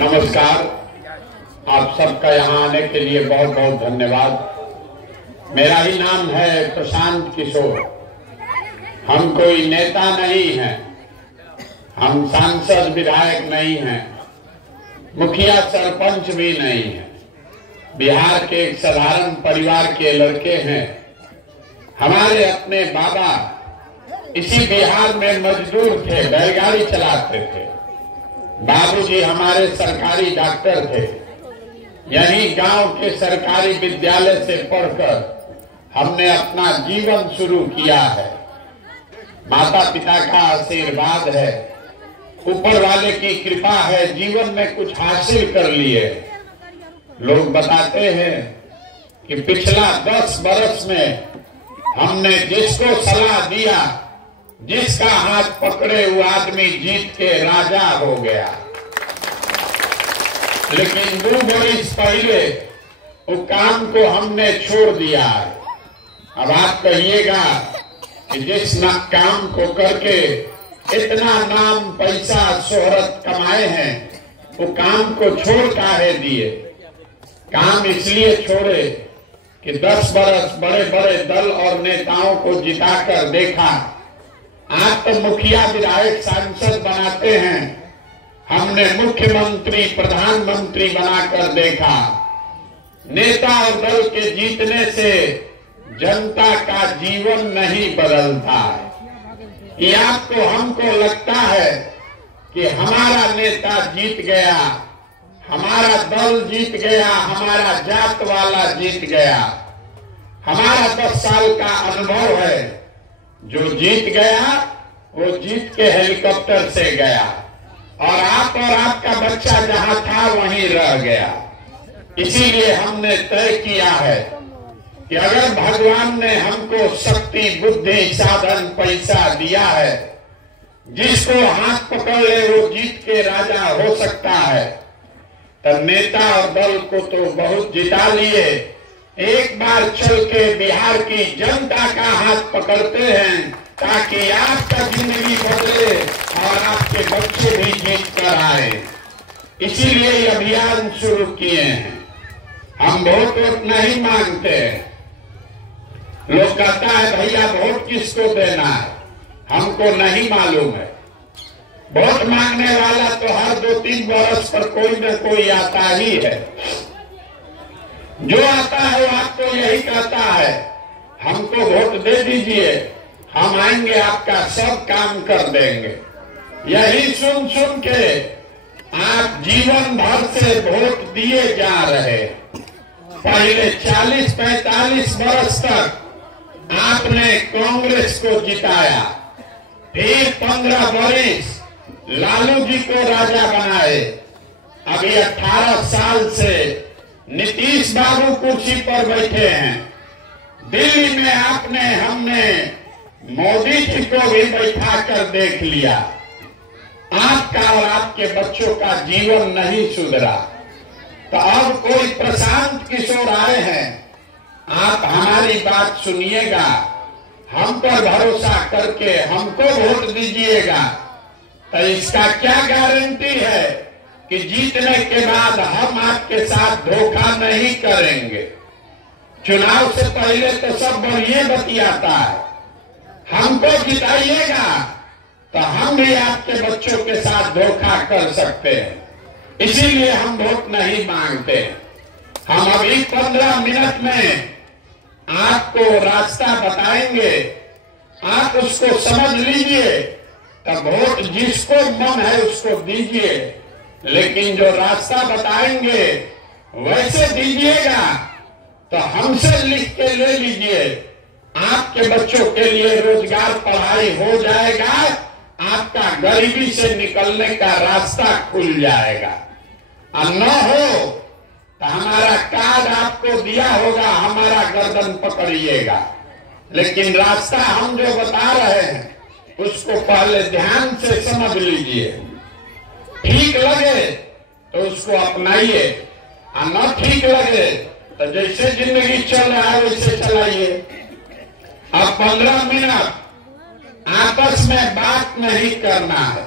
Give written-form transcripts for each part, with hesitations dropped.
नमस्कार। आप सबका यहाँ आने के लिए बहुत बहुत धन्यवाद। मेरा ही नाम है प्रशांत किशोर। हम कोई नेता नहीं हैं, हम सांसद विधायक नहीं हैं, मुखिया सरपंच भी नहीं हैं। बिहार के एक साधारण परिवार के लड़के हैं। हमारे अपने बाबा इसी बिहार में मजदूर थे, बैलगाड़ी चलाते थे। बाबूजी हमारे सरकारी डॉक्टर थे। यही गांव के सरकारी विद्यालय से पढ़कर हमने अपना जीवन शुरू किया है। माता पिता का आशीर्वाद है, ऊपर वाले की कृपा है, जीवन में कुछ हासिल कर लिए। लोग बताते हैं कि पिछला 10 बरस में हमने जिसको सलाह दिया, जिसका हाथ पकड़े वो आदमी जीत के राजा हो गया। लेकिन 2 बरस पहले वो काम को हमने छोड़ दिया है। अब आप कहिएगा कि जिस काम को करके इतना नाम पैसा शोहरत कमाए हैं, वो काम को छोड़ काहे दिए? काम इसलिए छोड़े कि 10 बरस बड़े बड़े दल और नेताओं को जिताकर देखा। आप तो मुखिया विधायक सांसद बनाते हैं, हमने मुख्यमंत्री प्रधानमंत्री बनाकर देखा। नेता और दल के जीतने से जनता का जीवन नहीं बदलता है। ये आपको हमको लगता है कि हमारा नेता जीत गया, हमारा दल जीत गया, हमारा जात वाला जीत गया। हमारा 10 साल का अनुभव है। जो जीत गया वो जीत के हेलीकॉप्टर से गया और आपका बच्चा जहां था वहीं रह गया। इसीलिए हमने तय किया है कि अगर भगवान ने हमको शक्ति, बुद्धि, साधन, पैसा दिया है, जिसको हाथ पकड़ ले वो जीत के राजा हो सकता है। तब नेता और दल को तो बहुत जिता लिए, एक बार चल के बिहार की जनता का हाथ पकड़ते हैं ताकि आपका जिंदगी बदले और आपके बच्चे भी जीत कर आए। इसीलिए ये अभियान शुरू किए हैं। हम वोट नहीं मांगते। लोग कहता है भैया वोट किसको देना है, हमको नहीं मालूम है। वोट मांगने वाला तो हर 2-3 बरस पर कोई न कोई आता ही है। जो आता है वो आपको यही कहता है हमको वोट दे दीजिए, हम आएंगे आपका सब काम कर देंगे। यही सुन सुन के आप जीवन भर से वोट दिए जा रहे। पहले 40-45 बरस तक आपने कांग्रेस को जिताया, फिर 15 बरस लालू जी को राजा बनाए। अभी 18 साल से नीतीश बाबू कुर्सी पर बैठे हैं। दिल्ली में हमने मोदी जी को भी बैठा कर देख लिया। आपका और आपके बच्चों का जीवन नहीं सुधरा। तो अब कोई प्रशांत किशोर आए हैं, आप हमारी बात सुनिएगा, हम पर भरोसा करके हमको वोट दीजिएगा। तो इसका क्या गारंटी है कि जीतने के बाद हम आपके साथ धोखा नहीं करेंगे? चुनाव से पहले तो सब बढ़िया बतियाता है। हमको जिताइएगा तो हम भी आपके बच्चों के साथ धोखा कर सकते हैं। इसीलिए हम वोट नहीं मांगते। हम अभी 15 मिनट में आपको रास्ता बताएंगे, आप उसको समझ लीजिए। तब वोट जिसको मन है उसको दीजिए, लेकिन जो रास्ता बताएंगे वैसे दीजिएगा। तो हमसे लिख के ले लीजिए, आपके बच्चों के लिए रोजगार, पढ़ाई हो जाएगा, आपका गरीबी से निकलने का रास्ता खुल जाएगा। और न हो तो हमारा कार्ड आपको दिया होगा, हमारा गर्दन पकड़िएगा। लेकिन रास्ता हम जो बता रहे हैं उसको पहले ध्यान से समझ लीजिए। ठीक लगे तो उसको अपनाइए, और न ठीक लगे तो जैसे जिंदगी चल रहा है वैसे चलाइए। अब 15 मिनट आपस में बात नहीं करना है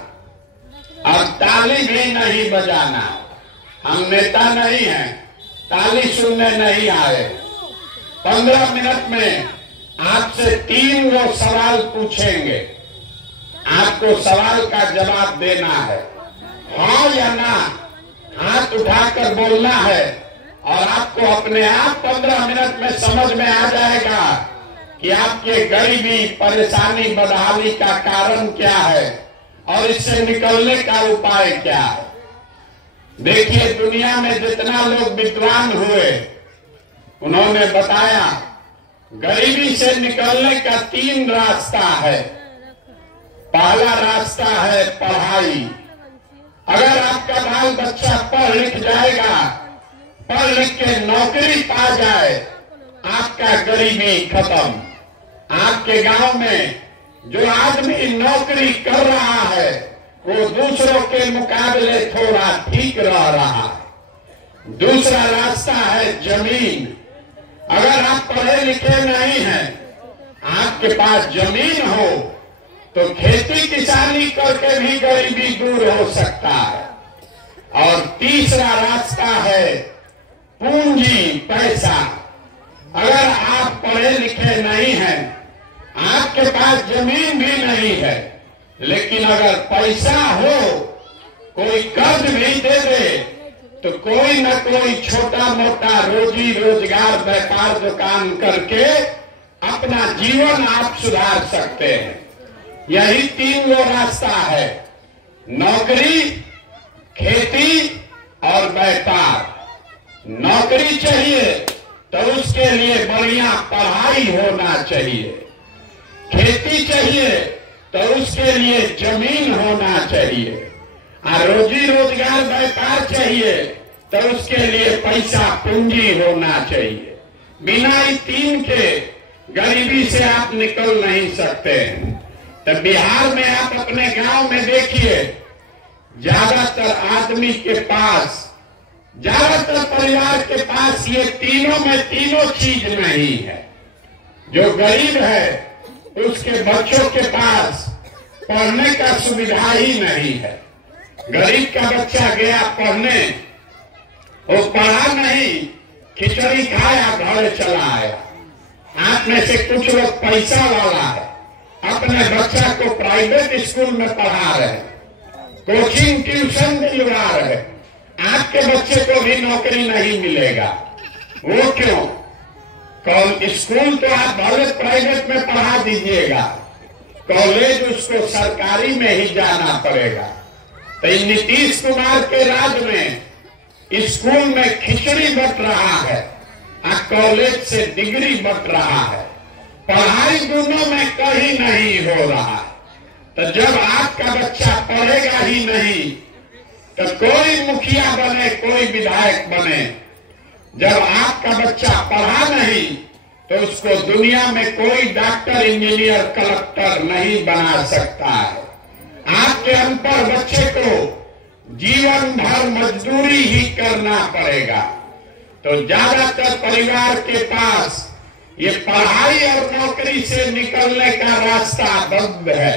और ताली भी नहीं बजाना। हम नेता नहीं हैं, ताली सुनने नहीं आए। 15 मिनट में आपसे 3 गो सवाल पूछेंगे, आपको सवाल का जवाब देना है, हाँ या ना, हाथ उठाकर बोलना है और आपको अपने आप 15 मिनट में समझ में आ जाएगा कि आपके गरीबी, परेशानी, बदहाली का कारण क्या है और इससे निकलने का उपाय क्या है। देखिए, दुनिया में जितना लोग विद्वान हुए उन्होंने बताया गरीबी से निकलने का 3 रास्ता है। पहला रास्ता है पढ़ाई। अगर आपका बाल बच्चा पढ़ लिख जाएगा, पढ़ लिख के नौकरी पा जाए, आपका गरीबी खत्म। आपके गांव में जो आदमी नौकरी कर रहा है वो दूसरों के मुकाबले थोड़ा ठीक रह रहा है। दूसरा रास्ता है जमीन। अगर आप पढ़े लिखे नहीं हैं, आपके पास जमीन हो तो खेती किसानी करके भी गरीबी दूर हो सकता है। और तीसरा रास्ता है पूंजी, पैसा। अगर आप पढ़े लिखे नहीं हैं, आपके पास जमीन भी नहीं है, लेकिन अगर पैसा हो, कोई कर्ज भी दे दे तो कोई न कोई छोटा मोटा रोजी रोजगार, व्यापार, दुकान करके अपना जीवन आप सुधार सकते हैं। यही 3 गो रास्ता है, नौकरी, खेती और व्यापार। नौकरी चाहिए तो उसके लिए बढ़िया पढ़ाई होना चाहिए, खेती चाहिए तो उसके लिए जमीन होना चाहिए, और रोजी रोजगार, व्यापार चाहिए तो उसके लिए पैसा, पूंजी होना चाहिए। बिना इन 3 के गरीबी से आप निकल नहीं सकते हैं। तो बिहार में आप अपने गांव में देखिए, ज्यादातर आदमी के पास, ज्यादातर परिवार के पास ये तीनों में तीनों चीज नहीं है। जो गरीब है उसके बच्चों के पास पढ़ने का सुविधा ही नहीं है। गरीब का बच्चा गया पढ़ने, वो पढ़ा नहीं, खिचड़ी खाया, घर चला आया। आप में से कुछ लोग पैसा वाला है, अपने बच्चा को प्राइवेट स्कूल में पढ़ा रहे, कोचिंग ट्यूशन दिलवा रहे। आपके बच्चे को भी नौकरी नहीं मिलेगा। वो क्यों? स्कूल तो आप भले प्राइवेट में पढ़ा दीजिएगा, कॉलेज उसको सरकारी में ही जाना पड़ेगा। तो नीतीश कुमार के राज में स्कूल में खिचड़ी बट रहा है और कॉलेज से डिग्री बट रहा है। पढ़ाई दोनों में कहीं नहीं हो रहा। तो जब आपका बच्चा पढ़ेगा ही नहीं तो कोई मुखिया बने, कोई विधायक बने। जब आपका बच्चा पढ़ा नहीं तो उसको दुनिया में कोई डॉक्टर, इंजीनियर, कलेक्टर नहीं बना सकता है। आपके अनपढ़ बच्चे को जीवन भर मजदूरी ही करना पड़ेगा। तो ज्यादातर परिवार के पास ये पढ़ाई और नौकरी से निकलने का रास्ता बंद है।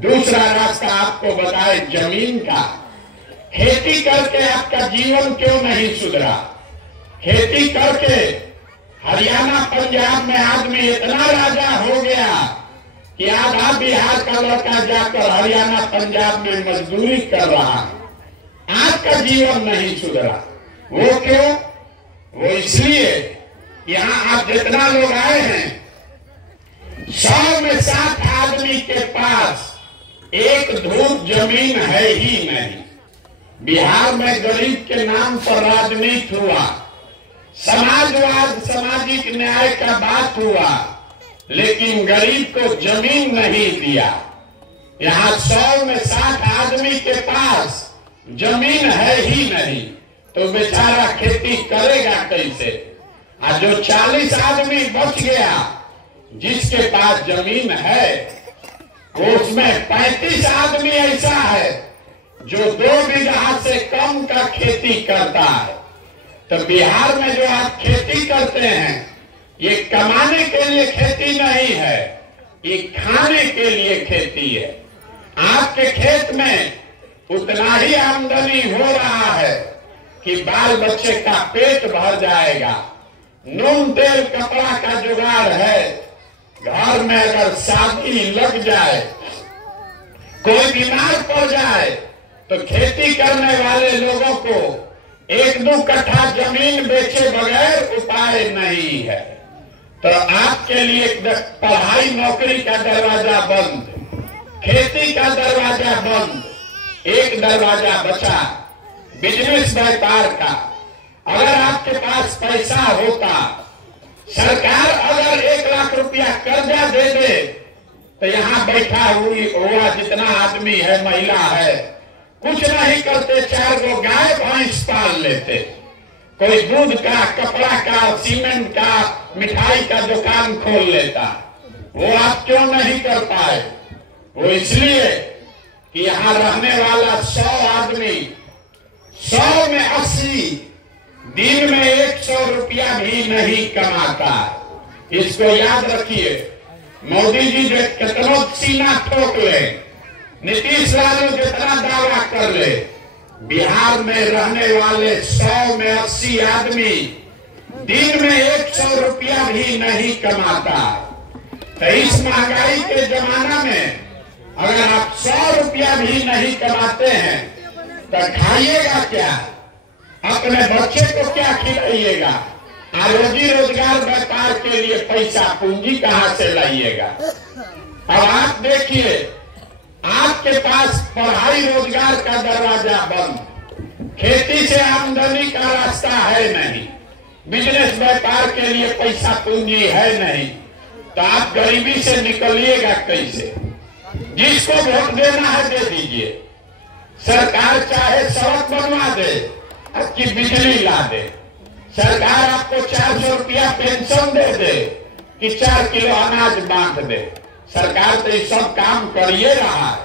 दूसरा रास्ता आपको बताए जमीन का। खेती करके आपका जीवन क्यों नहीं सुधरा? खेती करके हरियाणा, पंजाब में आदमी इतना राजा हो गया कि आधा बिहार का लड़का जाकर हरियाणा, पंजाब में मजदूरी कर रहा है। आपका जीवन नहीं सुधरा। वो क्यों? वो इसलिए यहाँ आप जितना लोग आए हैं, 100 में 7 आदमी के पास एक धूप जमीन है ही नहीं। बिहार में गरीब के नाम पर राजनीति हुआ, समाजवाद, सामाजिक न्याय का बात हुआ, लेकिन गरीब को जमीन नहीं दिया। यहाँ 100 में 7 आदमी के पास जमीन है ही नहीं, तो बेचारा खेती करेगा कैसे? और जो 40 आदमी बच गया जिसके पास जमीन है, उसमें 35 आदमी ऐसा है जो 2 बीघा से कम का खेती करता है। तो बिहार में जो आप खेती करते हैं, ये कमाने के लिए खेती नहीं है, ये खाने के लिए खेती है। आपके खेत में उतना ही आमदनी हो रहा है कि बाल बच्चे का पेट भर जाएगा। नून तेल कपड़ा का जुगाड़ है। घर में अगर शादी लग जाए, कोई बीमार पड़ जाए, तो खेती करने वाले लोगों को 1-2 कट्ठा जमीन बेचे बगैर उपाय नहीं है। तो आपके लिए पढ़ाई नौकरी का दरवाजा बंद, खेती का दरवाजा बंद, एक दरवाजा बचा बिजनेस व्यापार का। अगर आपके पास पैसा होता, सरकार अगर 1 लाख रुपया कर्जा दे दे, तो यहाँ बैठा हुआ जितना आदमी है, महिला है, कुछ नहीं करते, 4 गो गाय भैंस पाल लेते। कोई दूध का, कपड़ा का, सीमेंट का, मिठाई का दुकान खोल लेता। वो आप क्यों नहीं कर पाए? वो इसलिए कि यहाँ रहने वाला 100 आदमी 100 में 80 दिन में 100 रुपया भी नहीं कमाता। इसको याद रखिए। मोदी जी जो कितना सीना ठोक ले, नीतीश लाल जितना दावा कर ले, बिहार में रहने वाले 100 में 80 आदमी दिन में 100 रुपया भी नहीं कमाता। तो इस महंगाई के जमाना में अगर आप 100 रुपया भी नहीं कमाते हैं, तो खाइएगा क्या? अपने बच्चे को क्या खिलाइएगा? रोजी रोजगार व्यापार के लिए पैसा पूंजी कहां से लाइएगा? अब आप देखिए, आपके पास पढ़ाई रोजगार का दरवाजा बंद, खेती से आमदनी का रास्ता है नहीं, बिजनेस व्यापार के लिए पैसा पूंजी है नहीं, तो आप गरीबी से निकलिएगा कैसे? जिसको वोट देना है दे दीजिए। सरकार चाहे सड़क बनवा दे कि बिजली ला दे, सरकार आपको 400 रुपया पेंशन दे दे कि 4 किलो अनाज बांट दे, सरकार तो ये सब काम करिए रहा है,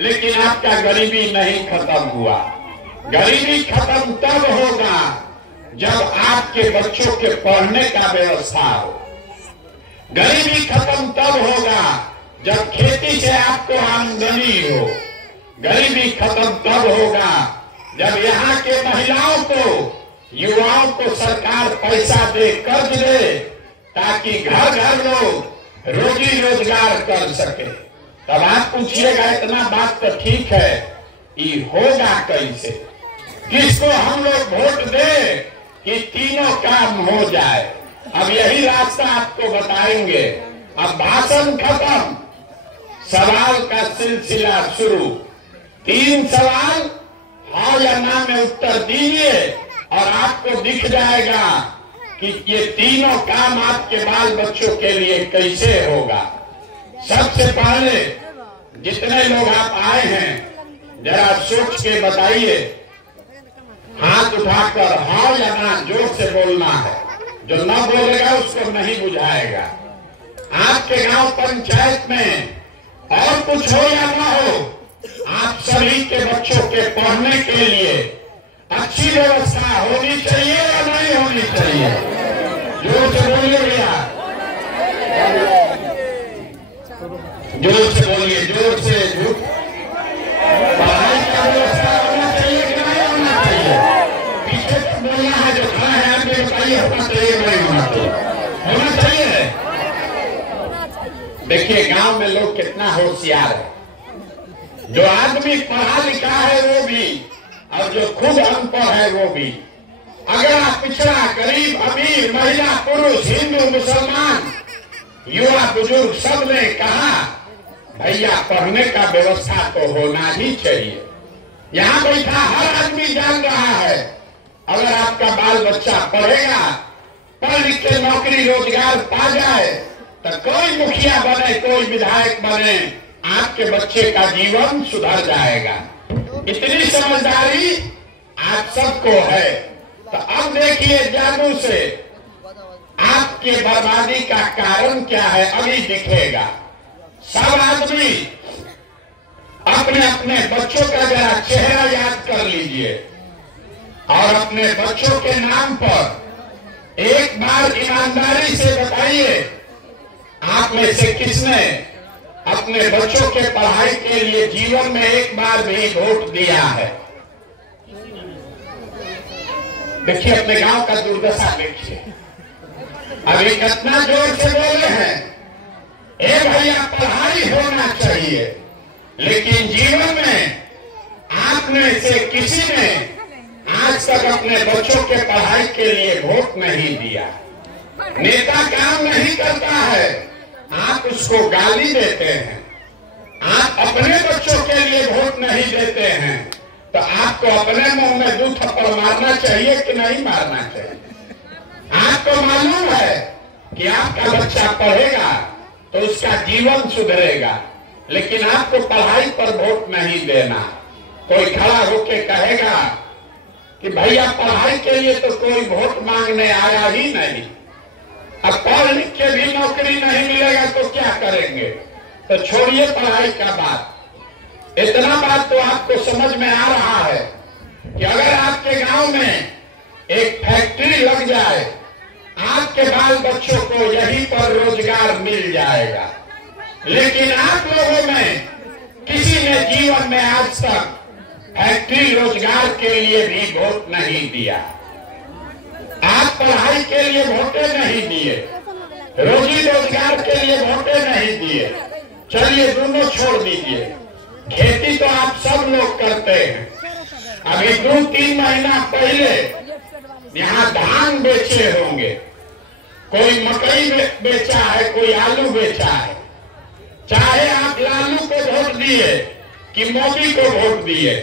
लेकिन आपका गरीबी नहीं खत्म हुआ। गरीबी खत्म तब होगा जब आपके बच्चों के पढ़ने का व्यवस्था हो। गरीबी खत्म तब होगा जब खेती से आपको आमदनी हो। गरीबी खत्म तब होगा जब यहाँ के महिलाओं को, युवाओं को सरकार पैसा दे, कर्ज दे, ताकि घर घर लोग रोजी रोजगार कर सके। तब आप पूछिएगा, इतना बात तो ठीक है, ये होगा कैसे? किसको हम लोग वोट दे कि तीनों काम हो जाए? अब यही रास्ता आपको बताएंगे। अब भाषण खत्म, सवाल का सिलसिला शुरू। 3 सवाल हाँ या ना में उत्तर दीजिए और आपको दिख जाएगा कि ये तीनों काम आपके बाल बच्चों के लिए कैसे होगा। सबसे पहले जितने लोग आप आए हैं, जरा सोच के बताइए, हाथ उठाकर हाँ या ना जोर से बोलना है। जो न बोलेगा उसको नहीं बुझाएगा। आपके गांव पंचायत में और कुछ हो या ना हो, आप सभी के बच्चों के पढ़ने के लिए अच्छी व्यवस्था होनी चाहिए या नहीं होनी चाहिए? जोर से बोलिए भैया, जोर से बोलिए, जोर से। पढ़ाई का व्यवस्था होना चाहिए कि नहीं होना चाहिए? पीछे तो बोलना है, जो खड़ा है आप बताइए, होना चाहिए नहीं होना चाहिए? होना चाहिए। देखिए गांव में लोग कितना होशियार है। जो आदमी पढ़ा लिखा है वो भी, और जो खुद अनपढ़ है वो भी। अगर आप पिछड़ा, गरीब, अमीर, महिला, पुरुष, हिंदू, मुसलमान, युवा, बुजुर्ग, सब ने कहा भैया पढ़ने का व्यवस्था तो होना ही चाहिए। यहाँ बैठा हर आदमी जान रहा है, अगर आपका बाल बच्चा पढ़ेगा, पढ़ लिख के नौकरी रोजगार पा जाए, तो कोई मुखिया बने, कोई विधायक बने, आपके बच्चे का जीवन सुधर जाएगा। इतनी समझदारी आप सबको है। तो अब देखिए जादू से आपके बर्बादी का कारण क्या है, अभी दिखेगा। सब आदमी अपने अपने बच्चों का जरा चेहरा याद कर लीजिए और अपने बच्चों के नाम पर एक बार ईमानदारी से बताइए, आप में से किसने अपने बच्चों के पढ़ाई के लिए जीवन में एक बार भी वोट दिया है? देखिए अपने गांव का दुर्दशा देखिए। अभी कितना जोर से बोले हैं, ए भैया पढ़ाई होना चाहिए, लेकिन जीवन में आप में से किसी ने आज तक अपने बच्चों के पढ़ाई के लिए वोट नहीं दिया। नेता काम नहीं करता है, आप उसको गाली देते हैं। आप अपने बच्चों के लिए वोट नहीं देते हैं, तो आपको अपने मुंह में 2 थप्पड़ मारना चाहिए कि नहीं मारना चाहिए? आपको मालूम है कि आपका बच्चा पढ़ेगा तो उसका जीवन सुधरेगा, लेकिन आपको पढ़ाई पर वोट नहीं देना। कोई खड़ा होके कहेगा कि भैया पढ़ाई के लिए तो कोई वोट मांगने आया ही नहीं, अब पढ़ लिख के भी नौकरी नहीं मिलेगा तो क्या करेंगे? तो छोड़िए पढ़ाई का बात। इतना बात तो आपको समझ में आ रहा है कि अगर आपके गांव में एक फैक्ट्री लग जाए, आपके बाल बच्चों को यहीं पर रोजगार मिल जाएगा। लेकिन आप लोगों में किसी ने जीवन में आज तक फैक्ट्री रोजगार के लिए भी वोट नहीं दिया। आप पढ़ाई के लिए वोटे नहीं दिए, रोजी रोजगार के लिए वोटे नहीं दिए। चलिए दोनों छोड़ दीजिए, खेती तो आप सब लोग करते हैं। अभी 2-3 महीना पहले यहाँ धान बेचे होंगे, कोई मकई बेचा है, कोई आलू बेचा है। चाहे आप लालू को वोट दिए कि मोदी को वोट दिए,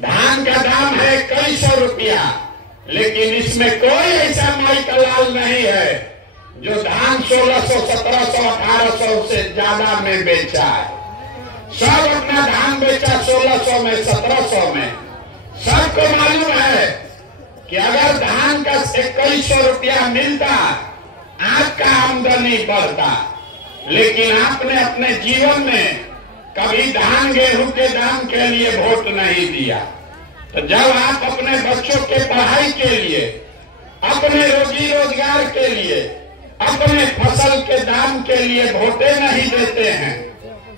धान का दाम है कई सौ रुपया, लेकिन इसमें कोई ऐसा माई का लाल नहीं है जो धान 1600, 1700, 1800 से ज्यादा में बेचा है। सब अपना धान बेचा 1600 में, 1700 में। सबको मालूम है कि अगर धान का 2100 रुपया मिलता, आपका आमदनी बढ़ता, लेकिन आपने अपने जीवन में कभी धान गेहूं के दाम के लिए वोट नहीं दिया। तो जब आप अपने बच्चों के पढ़ाई के लिए, अपने रोजी रोजगार के लिए, अपने फसल के दाम के लिए वोटे नहीं देते हैं,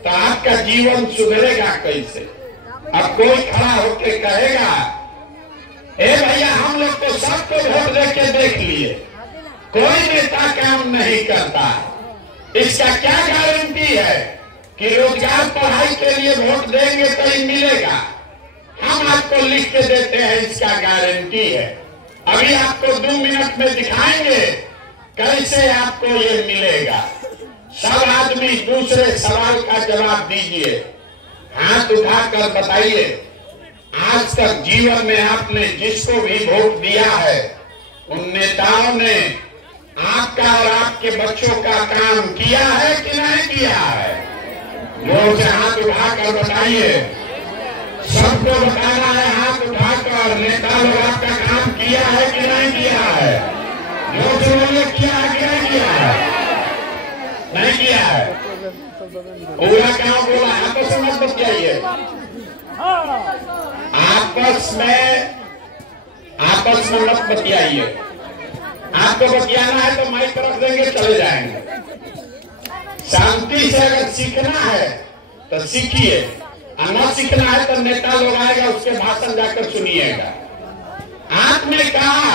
तो आपका जीवन सुधरेगा कैसे? अब कोई खड़ा होके कहेगा, ए भैया हम लोग तो सबको वोट देके देख लिए, कोई नेता काम नहीं करता, इसका क्या गारंटी है कि रोजगार पढ़ाई के लिए वोट देंगे तो ही मिलेगा? हम आपको लिख के देते हैं, इसका गारंटी है। अभी आपको 2 मिनट में दिखाएंगे कैसे आपको ये मिलेगा। सब आदमी दूसरे सवाल का जवाब दीजिए, हाथ उठाकर बताइए, आज तक जीवन में आपने जिसको भी वोट दिया है, उन नेताओं ने आपका और आपके बच्चों का काम किया है कि नहीं किया है? जोर से हाथ उठाकर बताइए, सबको बताना है हाथ उठाकर, नेता लोग आपका काम किया है कि नहीं किया है? जोर से बोलिए, किया है कि नहीं किया है? नहीं किया है। पूरा काम बोला, आपस में मत बतियाइए, आपस में मत बतियाइए। आपको बतियाना है तो माइक रख देंगे, चले जाएंगे। शांति से अगर सीखना है तो सीखिए, न सीखना है तो नेता लोग आएगा, उसके भाषण जाकर सुनिएगा। आपने कहा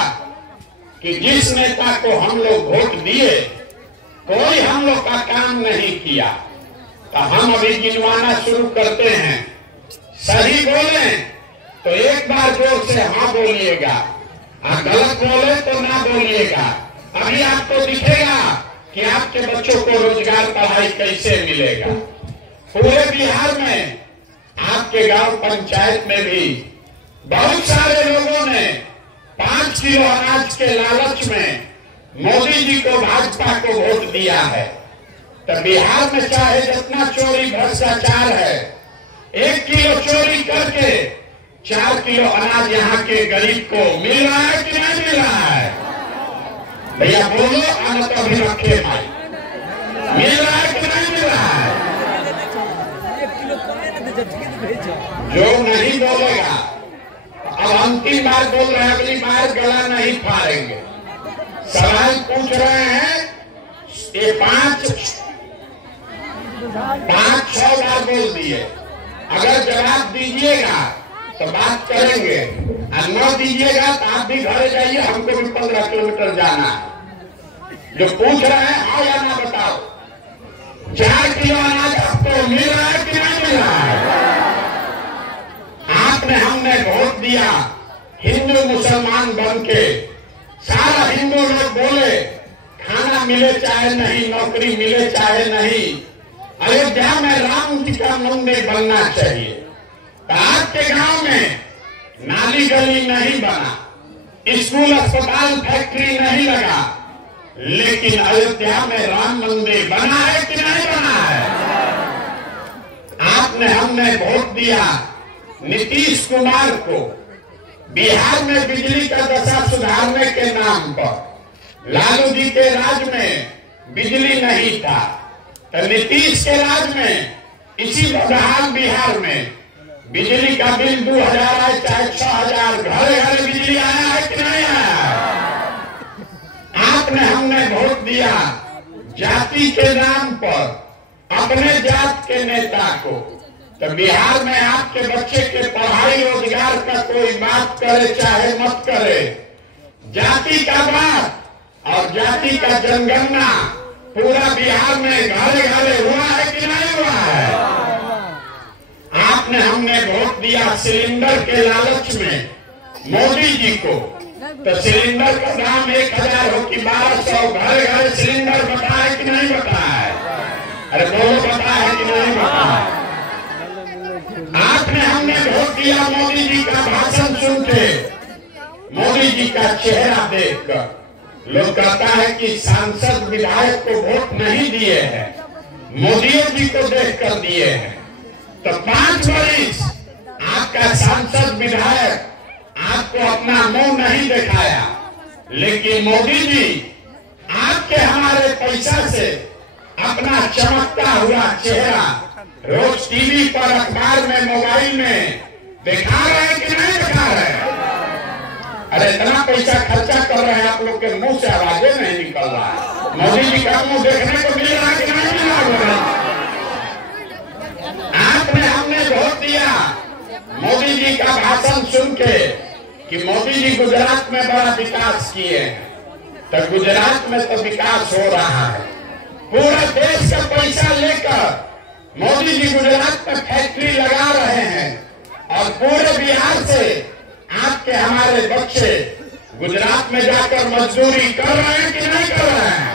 कि जिस नेता को हम लोग वोट दिए, कोई हम लोग का काम नहीं किया, तो हम अभी गिनवाना शुरू करते हैं। सही बोले तो एक बार जोर से हाँ बोलिएगा, गलत बोले तो ना बोलिएगा। अभी आपको दिखेगा कि आपके बच्चों को रोजगार पढ़ाई कैसे मिलेगा। पूरे बिहार में आपके गांव पंचायत में भी बहुत सारे लोगों ने 5 किलो अनाज के लालच में मोदी जी को, भाजपा को वोट दिया है। तो बिहार में चाहे जितना चोरी भ्रष्टाचार है, 1 किलो चोरी करके 4 किलो अनाज यहाँ के गरीब को मिल रहा है कि नहीं मिल रहा है? भैया बोलो, अन्न तो भी रखे भाई, मिल रहा है कि नहीं मिल रहा है? जो नहीं बोलेगा, अब अंतिम बार बोल रहे हैं, अगली बार गला नहीं फाड़ेंगे। सवाल पूछ रहे हैं, ये 5-6 बार बोल दिए, अगर जवाब दीजिएगा तो बात करेंगे, और न दीजिएगा तो आप भी घर जाइए, हमको भी 15 किलोमीटर जाना है। जो पूछ रहे हैं हाँ या ना बताओ, 4 किलो अनाज आपको मिल रहा है कि नहीं मिल रहा है? आपने हमने वोट दिया हिंदू मुसलमान बन के, सारा हिंदू लोग बोले खाना मिले चाहे नहीं, नौकरी मिले चाहे नहीं, अयोध्या में राम जी का मंदिर बनना चाहिए। तो आपके गांव में नाली गली नहीं बना, स्कूल अस्पताल फैक्ट्री नहीं लगा, लेकिन अयोध्या में राम मंदिर बना है कि नहीं बना है? आपने हमने वोट दिया नीतीश कुमार को, बिहार में बिजली का दशा सुधारने के नाम पर। लालू जी के राज में बिजली नहीं था, तो नीतीश के राज में इसी बदहाल बिहार में बिजली का बिल 2000 आए चाहे 6000, घरे घरे बिजली आया है कि नहीं आया है? आपने हमने वोट दिया जाति के नाम पर अपने जात के नेता को, तो बिहार में आपके बच्चे के पढ़ाई रोजगार का कोई बात करे चाहे मत करे, जाति का बात और जाति का जनगणना पूरा बिहार में घरे घरे हुआ है कि नहीं हुआ है? आपने हमने वोट दिया सिलेंडर के लालच में मोदी जी को, तो सिलेंडर का दाम 1000 हो कि 1200, घरे घरे सिलेंडर बता है कि नहीं बता है? अरे बोलो बता है कि नहीं बता है? आपने हमने वोट दिया मोदी जी का भाषण सुन के, मोदी जी का चेहरा देखकर। लोग कहता है कि सांसद विधायक को वोट नहीं दिए हैं, मोदी जी को देखकर दिए हैं। तो 5 वर्ष आपका सांसद विधायक आपको अपना मुंह नहीं दिखाया, लेकिन मोदी जी आपके हमारे पैसा से अपना चमकता हुआ चेहरा रोज टीवी पर, अखबार में, मोबाइल में दिखा रहे हैं कि नहीं दिखा रहे हैं? अरे इतना पैसा खर्चा कर रहे हैं, आप लोग के मुंह से आवाजें नहीं निकल रहा है। मोदी जी का मुंह देखने को मिल रहा है कि नहीं मिल रहा? आपने हमने वोट दिया मोदी जी का भाषण सुन के कि मोदी जी गुजरात में बड़ा विकास किए हैं, तो गुजरात में तो विकास हो रहा है। पूरा देश का पैसा लेकर मोदी जी गुजरात में फैक्ट्री लगा रहे हैं, और पूरे बिहार से आपके हमारे बच्चे गुजरात में जाकर मजदूरी कर रहे हैं कि नहीं कर रहे हैं?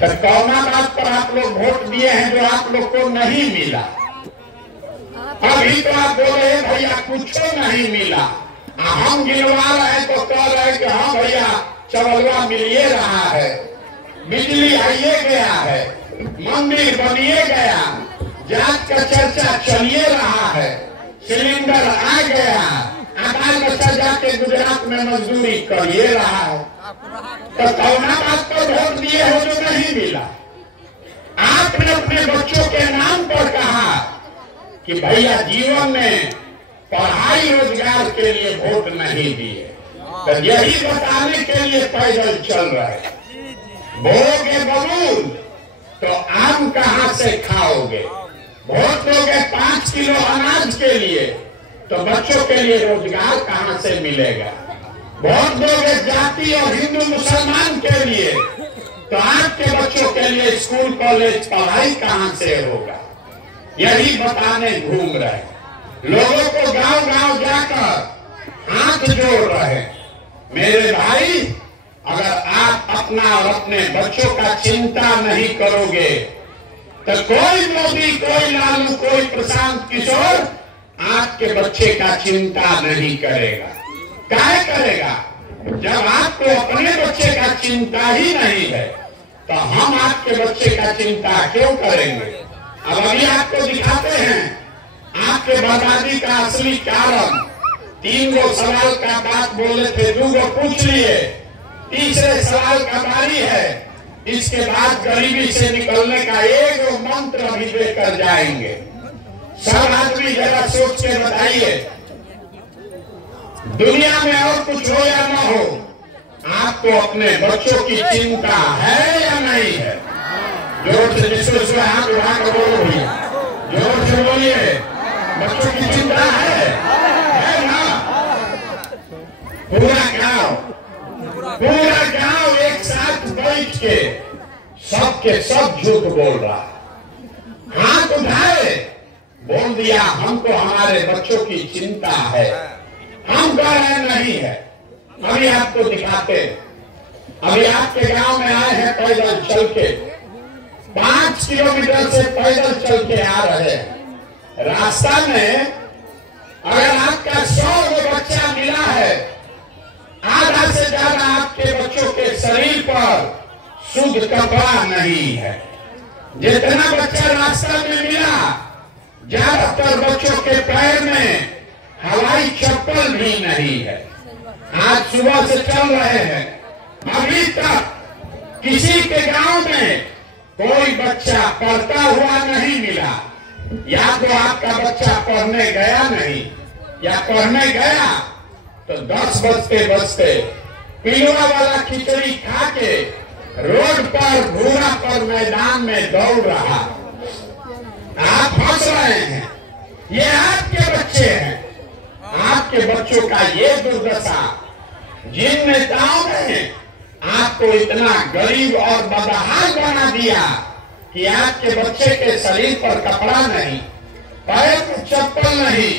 तो कौना बात पर आप लोग वोट दिए हैं जो आप लोग को नहीं मिला? अभी तो आप बोले भैया कुछ नहीं मिला, हम गिनवा रहे हैं तो कह रहे हैं कि हाँ भैया चवलवा मिलिए रहा है, बिजली आइए गया है, मंदिर बनिए गया, जात का चर्चा चलिए रहा है, सिलेंडर आ गया, आधार बच्चा जाके गुजरात में मजदूरी करिए रहा है। तो कौना बात पर वोट दिए हो जो नहीं मिला? आपने अपने बच्चों के नाम पर कहा कि भैया जीवन में पढ़ाई रोजगार के लिए वोट नहीं दिए, तो यही बताने के लिए पैदल चल रहे। बोगे बबूल तो आम कहां से खाओगे? वोट दोगे 5 किलो अनाज के लिए, तो बच्चों के लिए रोजगार कहां से मिलेगा? वोट दोगे जाति और हिंदू मुसलमान के लिए, तो आपके बच्चों के लिए स्कूल कॉलेज पढ़ाई कहां से होगा? यही बताने घूम रहे, लोगों को गांव गांव जाकर हाथ जोड़ रहे। मेरे भाई, अगर आप अपना और अपने बच्चों का चिंता नहीं करोगे, तो कोई मोदी, कोई लालू, कोई प्रशांत किशोर आपके बच्चे का चिंता नहीं करेगा। क्या करेगा? जब आपको अपने बच्चे का चिंता ही नहीं है, तो हम आपके बच्चे का चिंता क्यों करेंगे? अब अभी आपको दिखाते हैं आपके बर्बादी का असली कारण। 3 गो सवाल का बात बोले थे, 2 गो पूछ लिए, तीसरे सवाल का बारी है। इसके बाद गरीबी से निकलने का एक मंत्र भी देकर जाएंगे। सब आदमी जरा सोच के बताइए, दुनिया में और कुछ हो या ना हो, आपको अपने बच्चों की चिंता है या नहीं है? जोर से जिसको हाथ उठा कर बोलो भैया, जोर से बोलिए। बच्चों की चिंता है ना? पूरा गांव एक साथ बैठ के सबके सब झूठ बोल रहा, हाथ उठाए बोल दिया हमको हमारे बच्चों की चिंता है, हम कह रहे नहीं है। अभी आपको दिखाते, अभी आपके गांव में आए हैं पैदल चल के, 5 किलोमीटर से पैदल चल के आ रहे हैं। रास्ता में अगर आपका 100 बच्चा मिला है, आधा से ज्यादा आपके बच्चों के शरीर पर शुद्ध कपड़ा नहीं है। जितना बच्चा रास्ता में मिला, ज्यादातर बच्चों के पैर में हवाई चप्पल भी नहीं है। आज सुबह से चल रहे हैं, अभी तक किसी के गांव में कोई बच्चा पढ़ता हुआ नहीं मिला। या तो आपका बच्चा पढ़ने गया नहीं, या पढ़ने गया तो 10 बजते पिलवा वाला खिचड़ी खा के रोड पर घोड़ा पर मैदान में दौड़ रहा। आप हंस रहे हैं, ये आपके बच्चे हैं। आपके बच्चों का ये दुर्दशा, जिन नेताओं ने आपको इतना गरीब और बदहाल बना दिया कि आपके बच्चे के शरीर पर कपड़ा नहीं, पैर में चप्पल नहीं,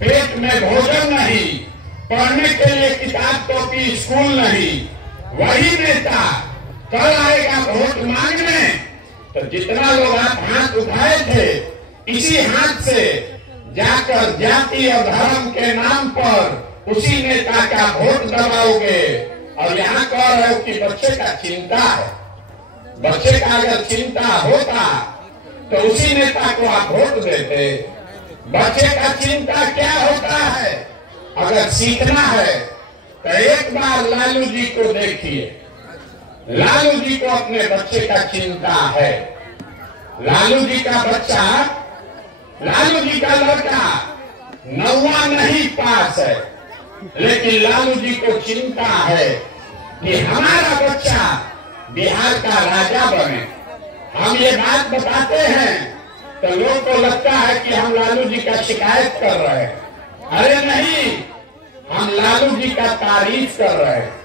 पेट में भोजन नहीं, पढ़ने के लिए किताब कॉपी स्कूल नहीं, वही नेता कल आएगा वोट मांगने तो जितना लोग आप हाथ उठाए थे, इसी हाथ से जाकर जाति और धर्म के नाम पर उसी नेता का वोट दबाओगे। और यहाँ कह रहे हो कि बच्चे का चिंता है। बच्चे का अगर चिंता होता तो उसी नेता को आप वोट देते। बच्चे का चिंता क्या होता है? अगर सीखना है तो एक बार लालू जी को देखिए। लालू जी को अपने बच्चे का चिंता है। लालू जी का बच्चा, लालू जी का लड़का 9वां नहीं पास है, लेकिन लालू जी को चिंता है कि हमारा बच्चा बिहार का राजा बने। हम ये बात बताते हैं तो लोग को लगता है कि हम लालू जी का शिकायत कर रहे हैं। अरे नहीं, हम लालू जी का तारीफ कर रहे हैं।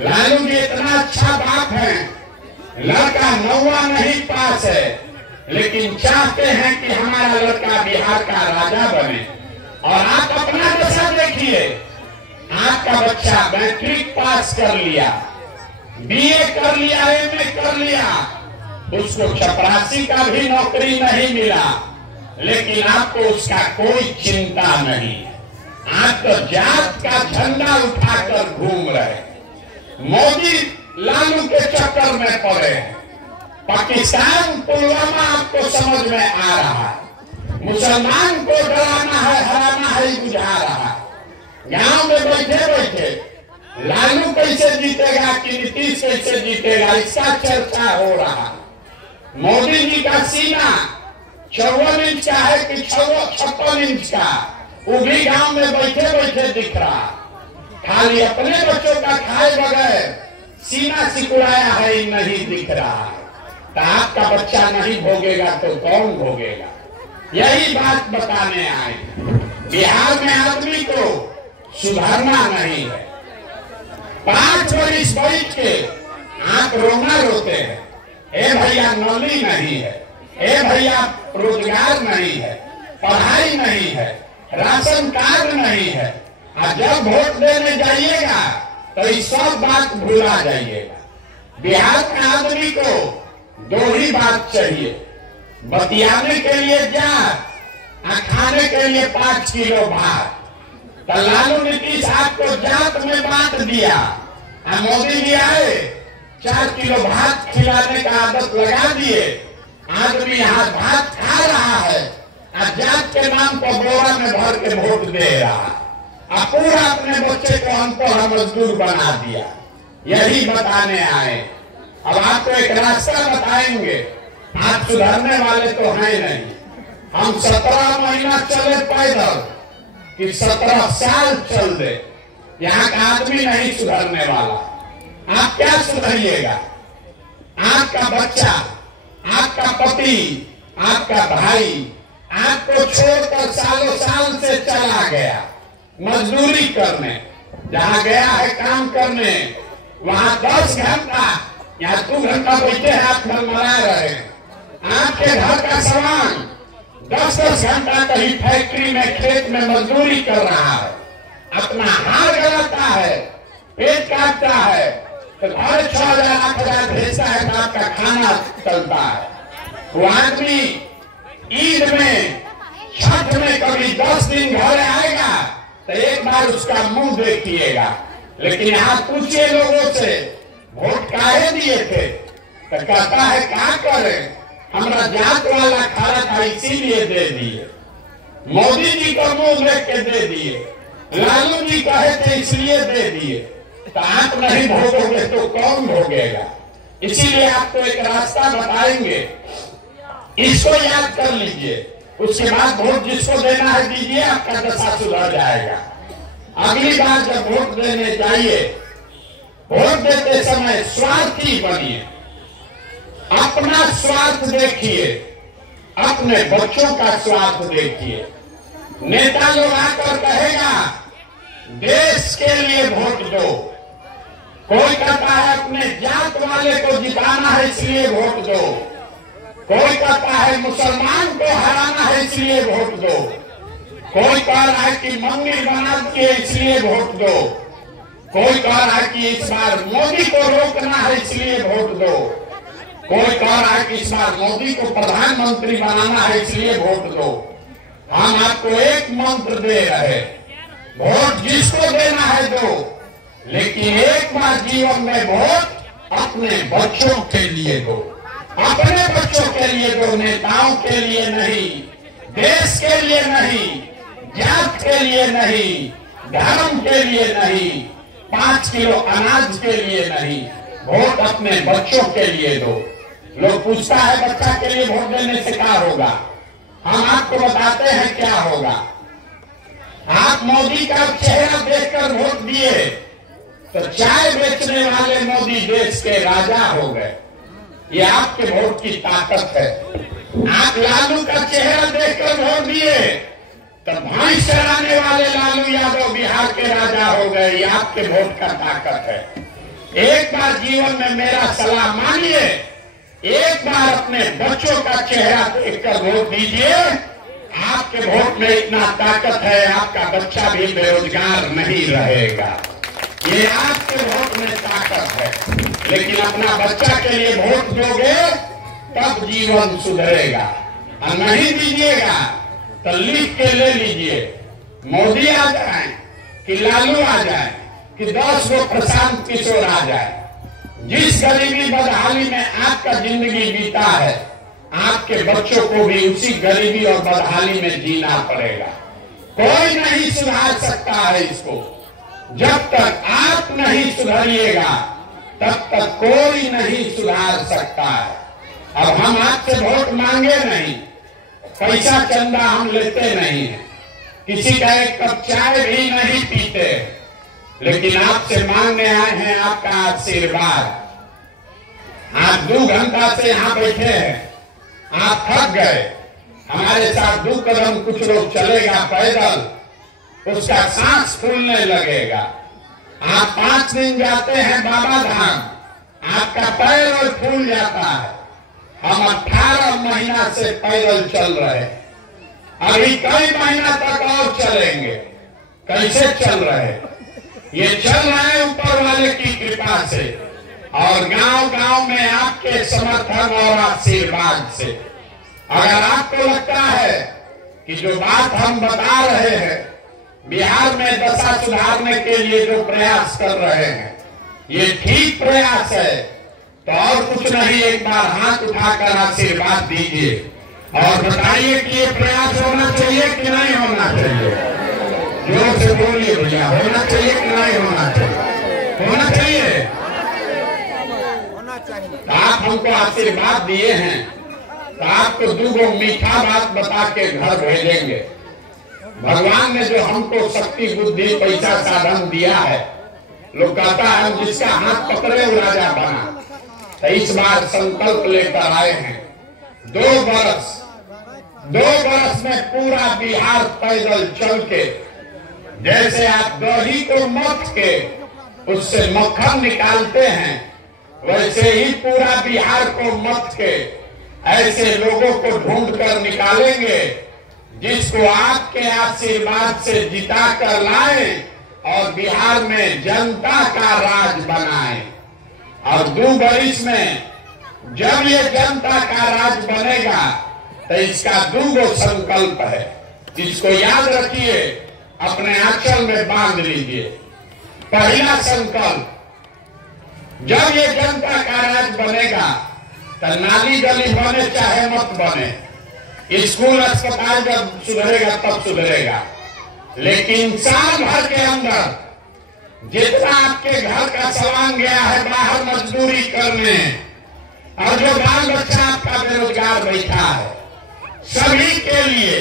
लालू जी इतना अच्छा बाप है, लड़का 9वां नहीं पास है, लेकिन चाहते हैं कि हमारा लड़का बिहार का राजा बने। और आप अपना दशा देखिए, आपका बच्चा मैट्रिक पास कर लिया, बीए कर लिया, एमए कर लिया, उसको चपरासी का भी नौकरी नहीं मिला, लेकिन आपको उसका कोई चिंता नहीं। आप तो जात का झंडा उठाकर घूम रहे। मोदी लालू के चक्कर में पड़े हैं। पाकिस्तान पुलवामा आपको समझ में आ रहा है। मुसलमान को डराना है, हराना है, बुझा रहा है। गांव में बैठे बैठे लालू कैसे जीतेगा कि नीतीश कैसे जीतेगा, इसका चर्चा हो रहा। मोदी जी का सीना 54 इंच का है कि 56 इंच का, वो भी गांव में बैठे बैठे दिख रहा। खाली अपने बच्चों का खाए बगैर सीना सिकुड़ाया है नहीं दिख रहा। तो आपका बच्चा नहीं भोगेगा तो कौन भोगेगा? यही बात बताने आए। बिहार में आदमी को सुधरना नहीं है। 5 वर्ष बैठ के आप रोना रोते हैं, ए भैया नौकरी नहीं है, ए भैया रोजगार नहीं है, पढ़ाई नहीं है, राशन कार्ड नहीं है। और जब वोट देने जाइएगा तो इस सब बात भुला जाइएगा। बिहार के आदमी को 2 ही बात चाहिए, बतियाने के लिए जात, खाने के लिए 5 किलो भात। तो लालू नीतीश आपको जात में बांट दिया, और मोदी जी आए 4 किलो भात खिलाने का आदत लगा दिए। आदमी यहाँ भात खा रहा है और जात के नाम पर बोरा में भर के वोट दे रहा, और पूरा अपने बच्चे को अनपढ़ मजदूर बना दिया। यही बताने आए। अब आपको एक रास्ता बताएंगे। आप सुधरने वाले तो हैं नहीं। हम 17 महीना चले पैदल कि 17 साल चल दे, यहाँ का आदमी नहीं सुधरने वाला। आप क्या सुधरिएगा? आपका बच्चा, आपका पति, आपका भाई, आपको छोड़कर सालों साल से चला गया मजदूरी करने, जहां गया है काम करने, वहां 10 घंटा या 2 घंटा बैठे हैं, आप घर मना रहे हैं। आपके घर का सामान 10-10 घंटा कहीं फैक्ट्री में, खेत में मजदूरी कर रहा है, अपना हार गलाता है, पेट काटता है, तो घर 6,000-8,000 भेजता है, तो आपका खाना चलता है। वो आदमी ईद में, छठ में कभी 10 दिन घर आएगा तो एक बार उसका मुंह देखिएगा। लेकिन यहाँ पूछिए लोगों से, वोट काहे दिए थे, तो कहता है क्या करें, हमारा जात वाला खड़ा था इसीलिए दे दिए, मोदी जी को मुंह देख के दे दिए, लालू जी कहे थे इसलिए दे दिए। तो आप नहीं भोगोगे तो कौन भोगेगा? इसीलिए आपको एक रास्ता बताएंगे, इसको याद कर लीजिए, उसके बाद वोट जिसको देना है दीजिए, आपका दशा सुधर जाएगा। अगली बार जब वोट देने जाइए, वोट देते समय स्वार्थी बनिए, अपना स्वार्थ देखिए, अपने बच्चों का स्वार्थ देखिए। नेता लोग आकर कहेगा देश के लिए वोट दो, कोई कहता है अपने जात वाले को जिताना है इसलिए वोट दो, कोई कहता है मुसलमान को हराना है इसलिए वोट दो, कोई कह रहा है कि मंदिर बना के इसलिए वोट दो, कोई कह रहा है कि इस बार मोदी को रोकना है इसलिए वोट दो, कोई कह रहा है कि इस बार मोदी को प्रधानमंत्री बनाना है इसलिए वोट दो। हम आपको एक मंत्र दे रहे, वोट जिसको देना है दो, लेकिन एक बार जीवन में वोट अपने बच्चों के लिए दो, अपने बच्चों के लिए दो, नेताओं के लिए नहीं, देश के लिए नहीं, जात के लिए नहीं, धर्म के लिए नहीं, 5 किलो अनाज के लिए नहीं, वोट अपने बच्चों के लिए दो। लोग पूछता है बच्चा के लिए वोट देने से क्या होगा, हम आपको बताते हैं क्या होगा। आप मोदी का चेहरा देखकर वोट दिए तो चाय बेचने वाले मोदी देश के राजा हो गए, ये आपके वोट की ताकत है। आप लालू का चेहरा देखकर वोट दिए तो भैंस चराने वाले लालू यादव बिहार के राजा हो गए, ये आपके वोट का ताकत है। एक बार जीवन में मेरा सलाह मानिए, एक बार अपने बच्चों का चेहरा देखकर वोट दीजिए, आपके वोट में इतना ताकत है, आपका बच्चा भी बेरोजगार नहीं रहेगा, ये आपके वोट में ताकत है। लेकिन अपना बच्चा के लिए वोट दोगे तब जीवन सुधरेगा, और नहीं दीजिएगा तो लिख के ले लीजिए, मोदी आ जाए कि लालू आ जाए कि 10 गो प्रशांत किशोर आ जाए, जिस गरीबी बदहाली में आपका जिंदगी बीता है, आपके बच्चों को भी उसी गरीबी और बदहाली में जीना पड़ेगा। कोई नहीं सुधार सकता है इसको, जब तक आप नहीं सुधरिएगा तब तक कोई नहीं सुधार सकता है। अब हम आपसे वोट मांगे नहीं, पैसा चंदा हम लेते नहीं है, किसी का एक कप चाय भी नहीं पीते, लेकिन आपसे मांगने आए हैं आपका आशीर्वाद। आप 2 घंटा से यहाँ बैठे हैं, आप थक गए, हमारे साथ 2 कदम कुछ लोग चलेगा पैदल, उसका सांस फूलने लगेगा। आप 5 दिन जाते हैं बाबा धाम, आपका पैर और फूल जाता है। हम 18 महीना से पैदल चल रहे हैं, अभी कई महीना तक और चलेंगे। कैसे चल रहे हैं? ये चल रहे हैं ऊपर वाले की कृपा से, और गांव-गांव में आपके समर्थन और आशीर्वाद से। अगर आपको लगता है कि जो बात हम बता रहे हैं, बिहार में दशा सुधारने के लिए जो प्रयास कर रहे हैं, ये ठीक प्रयास है, तो और कुछ नहीं, एक बार हाथ उठाकर आशीर्वाद दीजिए और बताइए कि ये प्रयास होना चाहिए कि नहीं होना चाहिए। जोर से बोलिए भैया, होना चाहिए कि नहीं होना चाहिए? होना चाहिए। तो आप हमको आशीर्वाद दिए हैं, तो आपको 2 मीठा बात बता के घर भेजेंगे। भगवान ने जो हमको शक्ति, बुद्धि, पैसा, साधन दिया है, लोग कहता है जिसका हाथ पकड़े वो राजा बना। तो इस बार संकल्प लेकर आए हैं, 2 वर्ष 2 बरस में पूरा बिहार पैदल चल के, जैसे आप दही को मथ के उससे मक्खन निकालते हैं, वैसे ही पूरा बिहार को मथ के ऐसे लोगों को ढूंढ कर निकालेंगे जिसको आपके आशीर्वाद से जिता कर लाए और बिहार में जनता का राज बनाए। और 2 बरिस में जब ये जनता का राज बनेगा तो इसका 2 संकल्प है, इसको याद रखिए, अपने आंचल में बांध लीजिए। पहला संकल्प, जब ये जनता का राज बनेगा तो नाली गली बने चाहे मत बने, स्कूल अस्पताल जब सुधरेगा तब सुधरेगा, लेकिन साल भर के अंदर जितना आपके घर का सामान गया है बाहर मजदूरी करने और जो बाल बच्चा आपका बेरोजगार बैठा है, सभी के लिए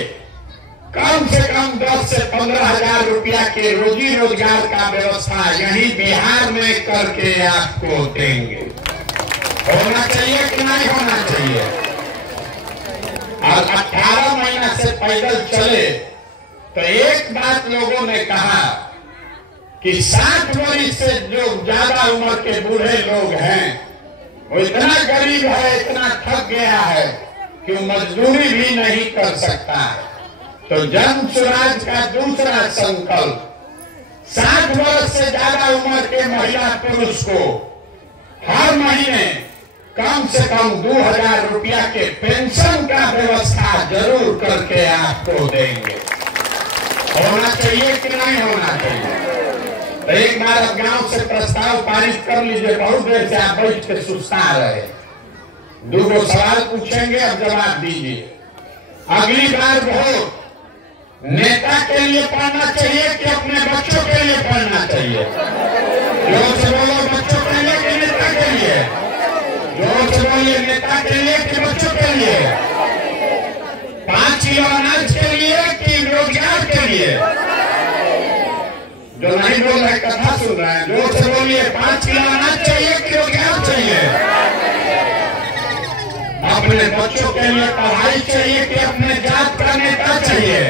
कम से कम 10 से 15 हजार रुपया के रोजी रोजगार का व्यवस्था यही बिहार में करके आपको देंगे। होना चाहिए कि नहीं होना चाहिए? और 18 महीना से पैदल चले तो एक बात लोगों ने कहा कि 60 वर्ष से जो ज्यादा उम्र के बूढ़े लोग हैं वो इतना गरीब है, इतना थक गया है कि मजदूरी भी नहीं कर सकता। तो जन स्वराज का दूसरा संकल्प, 60 वर्ष से ज्यादा उम्र के महिला पुरुष को हर महीने कम से कम 2000 रुपया के पेंशन का व्यवस्था जरूर करके आपको देंगे। होना चाहिए कि नहीं होना चाहिए? तो एक बार अब गांव से प्रस्ताव पारित कर लीजिए। बहुत देर से आप बैठ के सुस्ता रहे। 2 सवाल पूछेंगे, अब जवाब दीजिए। अगली बार वोट नेता के लिए पढ़ना चाहिए कि अपने बच्चों के लिए पढ़ना चाहिए? जोर से बोलो, बच्चों के लिए कि नेता के लिए? जोर से बोलिए, नेता के लिए कि बच्चों के लिए? 5 किलो अनाज के लिए कि रोजगार के लिए? जो नहीं बोल रहे कथा सुन रहे हैं, जोर से बोलिए, 5 किलो अनाज चाहिए कि रोजगार चाहिए? अपने बच्चों के लिए पढ़ाई चाहिए कि अपने जात का नेता चाहिए?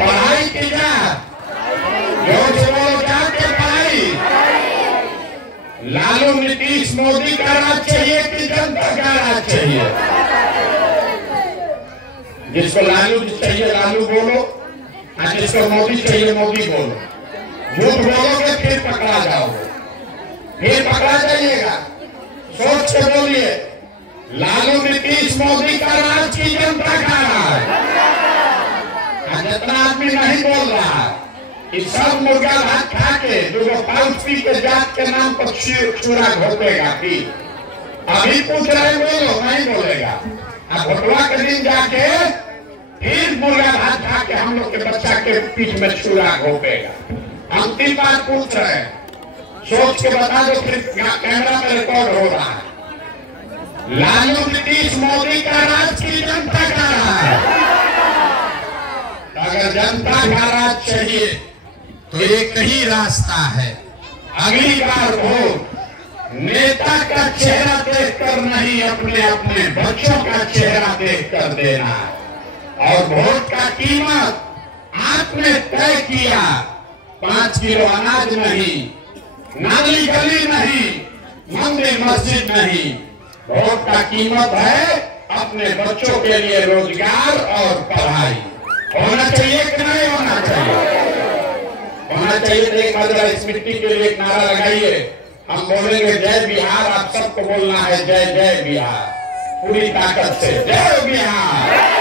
पढ़ाई की जात, जोर से बोलो, जात की पढ़ाई। लालू नीतीश मोदी का राज चाहिए कि जनता का राज चाहिए? जिसको लालू चाहिए लालू बोलो, और जिसको मोदी चाहिए मोदी बोलो। झूठ बोलोगे फिर पकड़ा जाओगे, फिर पकड़ा जाइएगा। सोच के बोलिए, लालू नीतीश मोदी का राज की जनता का राज? जितना आदमी नहीं बोल रहा है कि सब मुर्गा भात खा के जो पाउच पी के जात के नाम पर चूरा घोपेगा। अभी पूछ रहे बोलो, नहीं बोलेगा। अब भोटवा के दिन जाके फिर मुर्गा भात खा के हम लोग के बच्चा के पीठ में चूरा घोपेगा। अंतिम बात पूछ रहे हैं, सोच के बता दो, फिर कैमरा में रिकॉर्ड हो रहा है। लालू नीतीश मोदी का राज की जनता का राज? अगर जनता का राज चाहिए तो एक ही रास्ता है, अगली बार वोट नेता का चेहरा देखकर नहीं, अपने अपने बच्चों का चेहरा देखकर देना। और वोट का कीमत आपने तय किया, 5 किलो अनाज नहीं, नाली गली नहीं, मंदिर मस्जिद नहीं। वोट का कीमत है अपने बच्चों के लिए रोजगार और पढ़ाई। होना चाहिए कि नहीं होना चाहिए? होना चाहिए। तो एक बार इस मिट्टी के लिए एक नारा लगाइए। हम बोलेंगे जय बिहार, आप सबको बोलना है जय जय बिहार, पूरी ताकत से जय बिहार।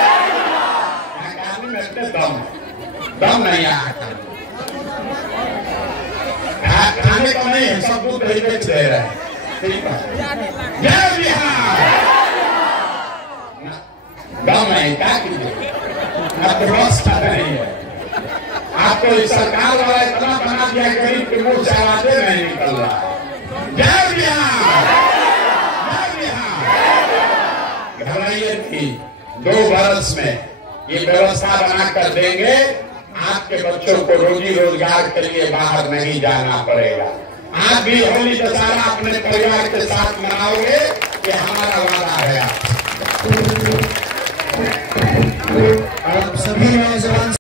दम नहीं आता, खाने को नहीं है, सब दूध दही बेच दे रहे हैं। जय बिहार, दम नहीं, क्या कीजिए? आपको व्यवस्था नहीं है। आपको इस सरकार वाला इतना बना दिया, गरीब के मुंह से आवाजें नहीं निकल रहा। जय बिहार, जय बिहार। घबराइए थी, 2 बरस में ये व्यवस्था बनाकर देंगे। आपके बच्चों को रोजी रोजगार के लिए बाहर नहीं जाना पड़ेगा। आप भी होली दशहरा अपने परिवार के साथ मनाओगे, ये हमारा वादा है। आप सभी नौजवान